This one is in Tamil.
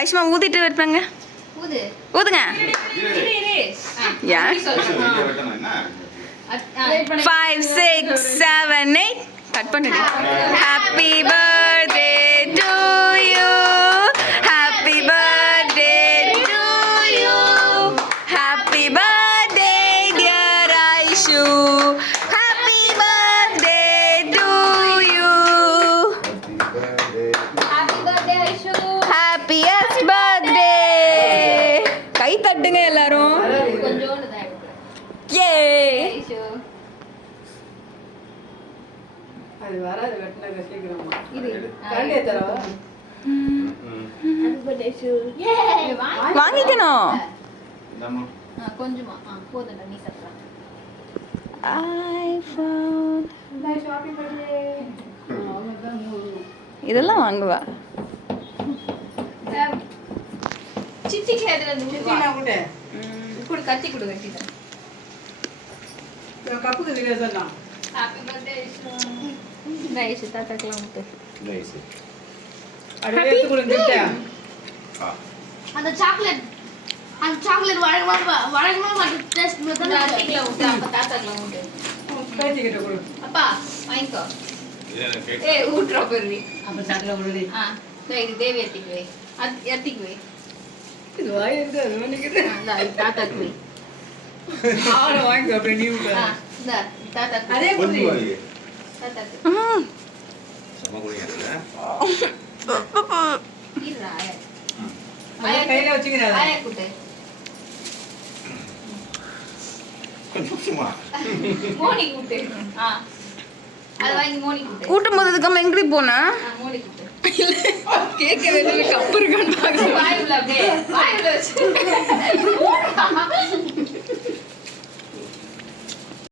ஐஷ்மா ஊதிட்டு இருப்பாங்க. ஊதுங்க. 5 6 7 8 கட் பண்ணுங்க. Happy birthday to you, happy birthday to you, happy birthday dear Aishu, happy birthday to you, happiest birthday. கை தட்டுங்க எல்லாரும். ஏ அது வராது வெட்டின சீக்கிரமா இது கரண்டியா தரவா வாங்கிக்கணும். கொஞ்சமா போதும்டா நீ சாப்பிடலாம். ஐஃபோன் ஷாப்பிங் பண்ணி இதெல்லாம் வாங்குவா. சித்தி கேட்கல சித்தினா கூட குடு கத்தி குடு கட்டிட்டேன். கப்புக்கு திங்க சொன்னா ஹாப்பி பர்த்டே ஐஷு தாத்தாக்கலாம் முட்டு. அப்படியே எடுத்து அந்த சாக்லேட் வழங்கமா மாட்டேன் டேஸ்ட் மெத்தட் தாத்தாக்கலாம் முட்டு. அப்ப தாத்தாக்கலாம் முட்டு. பேசிக்கிட்ட கொடு அப்பா வாங்கிக்கோ. ஏய் ஊட்றா பெரிய. அப்ப சாக்லேட் கொடு. இது தேவி எடுத்துக்கு வை. எடுத்துக்கு வை. இது வாய் இருக்கு அது நினைக்குது. தாத்தாக்கு வை. ஆள வாங்கி அப்படியே நீ விடு. இந்த தாத்தாக்கு அதே கொடு. தாத்தாக்கு. இருடா ஆயா. அதை கையில வச்சுக்கிறாரு. ஆயா கூட்டு. மோனி கூட்டு. அது வாங்கி மோனி கூட்டு. கூட்டும் போது இதுக்கு எங்கடி போனா மோனி கூட்டு. கேட்க வேண்டிய கப்பு இருக்கான்னு வாயுல அப்படியே வாயுல வச்சு